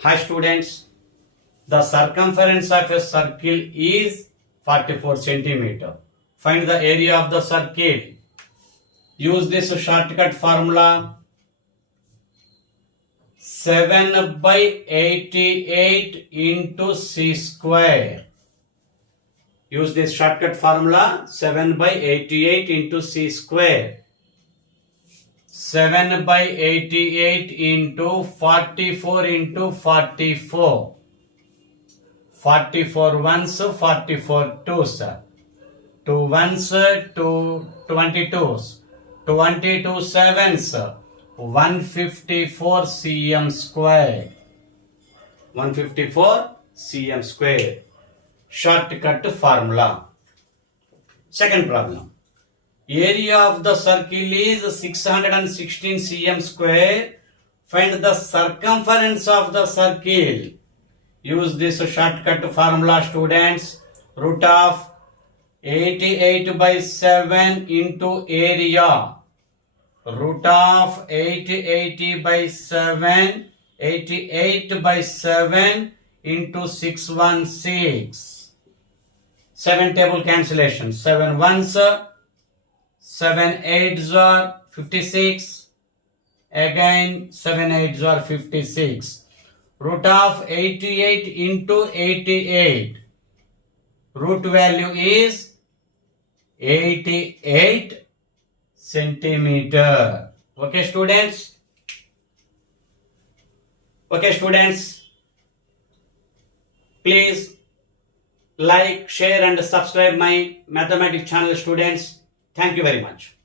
Hi students, the circumference of a circle is 44 centimeter. Find the area of the circle. Use this shortcut formula. 7 by 88 into c square. Use this shortcut formula. 7 by 88 into c square. 7 by 88 into 44 into 44. 44 ones, 44 twos. 2 ones, 2 22s. 22 sevens. 154 cm square. 154 cm square. Shortcut formula. Second problem. Area of the circle is 616 cm square. Find the circumference of the circle. Use this shortcut formula, students. Root of 88 by 7 into area. Root of 88 by 7, 88 by 7 into 616. 7 table cancellation. 7 ones, 7 eights are 56. Again 7 eights are 56. Root of 88 into 88. Root value is 88 centimeter. Okay students? Please like, share and subscribe my mathematics channel, students. Thank you very much.